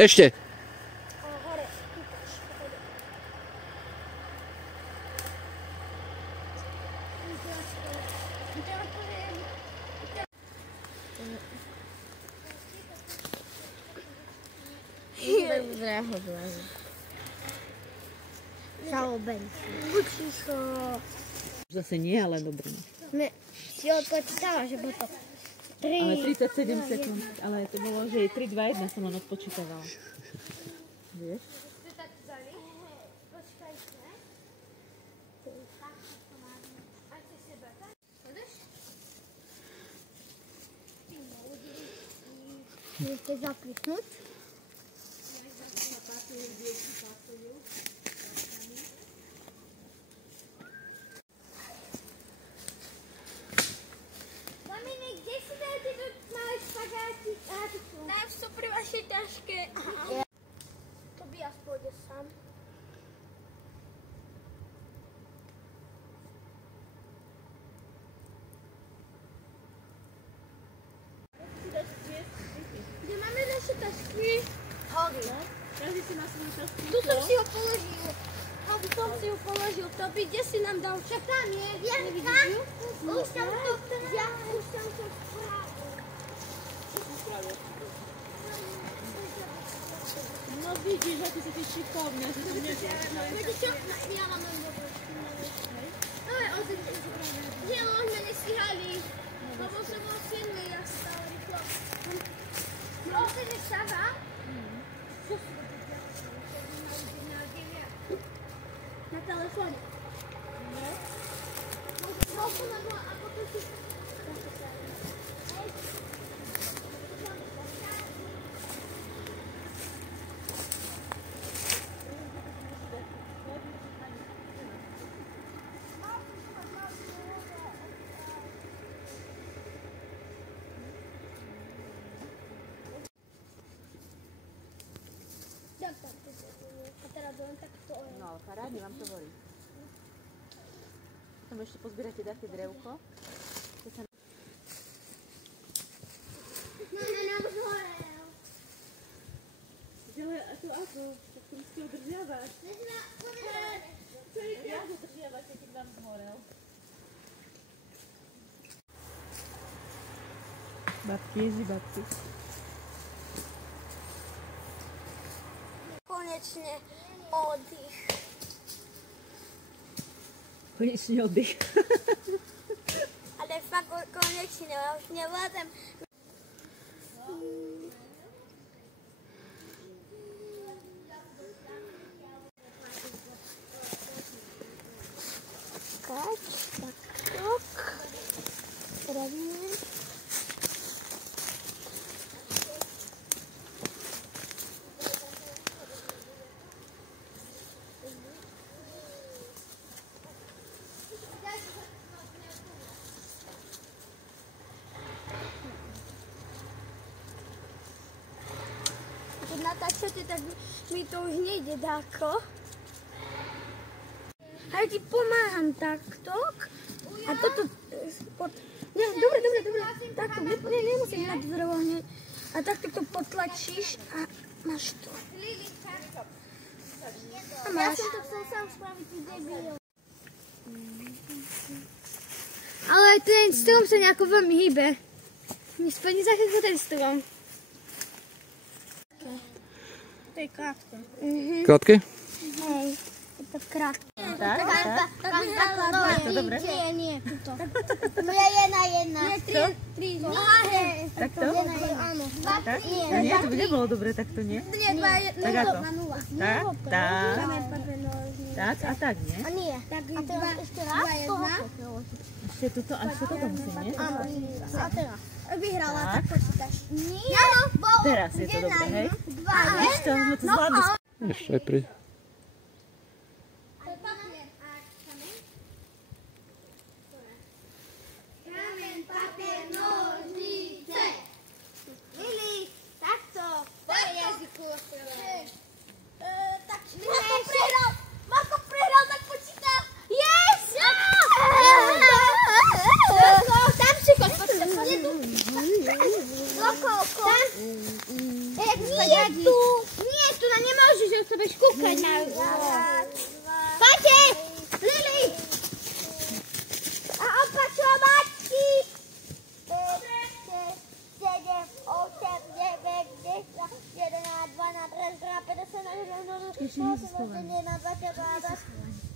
Ešte. Zase nie, ale dobrý. Ne, si odpočítala, že bolo to 3. Ale 37 sekúnd, ale to bolo, že 3, 2, 1 som len odpočítavala. Vieš? Môžete zapísnuť. Mamine, kde si dáte tu malé špagáty? Nám sú pri vaše ťažké. Tobias pôjde sám. Kde máme naše tašky? Hody. Každý si má svoju tašku. Tu som si ho položil. Tu som si ho položil. Tobi, kde si nám dal? Však tam je. Nevidíš ju? Už tam to spravil. No vidíš, že ty si ty šikovná, že to nevieš. Viete čo? Ja mám len dobrú. Ale nie, on sme nestíhali. Lebo som bol silný, ja stále rýchlo. Proste, že Sava? Čo sú to na telefóne. No? Môžu na to a potom si... No, parádne vám to horí. Tam ešte pozbierate také drevko. No, nám zhorel. A tu ako? Tak to musíte udržiavať. Jak udržiavate, keď vám zhorel? Babky, ježi babky. Konečne oddych. Konečne oddych. Ale fakt konečne, ja už nevládam. Kač, tak, tok. Robíme. Keď natáčate, tak mi to už nejde dáko. A ja ti pomáham takto. A toto... Nie, dobre. Takto, nemusíš na drevo hneď. A takto to potlačíš a máš to. A máš. Ja som to chcel sám spraviť, ty debil. Ale ten strom sa nejako veľmi hýbe. Mi spadne za chvíľku ten strom. To je krátke. Krátke? Hej, je to krátke. Tak. To dobre? Nie, tuto. Moja jedna. Nie, tri. Takto? Áno. Tak? Nie, to by nebolo dobre takto, nie? Nie, 2, 1. Tak ako? Tak. Tak a tak, nie? A nie. A teraz ešte raz. Ešte toto a ešte toto musím, nie? Áno. A teraz. Vyhrala, tak počítaš. Nie. Teraz je to dobré, hej? 2. Víš to, sme to zvládli. Ešte aj pri... Kameň, papier, nožnice. Lili, takto. Daj jazyku. Tak, Marko prehral, tak počítam. Yes! Tam si choď, počítam. Nie tu. Tam. Nie tu. tu na nemôžeš, že sa budeš kúkať na... Poďte! Lili! A opačovačky! 5, 6, 7, 8, 9, 10, 11, 12, 13, 14, 15, 16, 17, 18, 19, 20, 21, 22,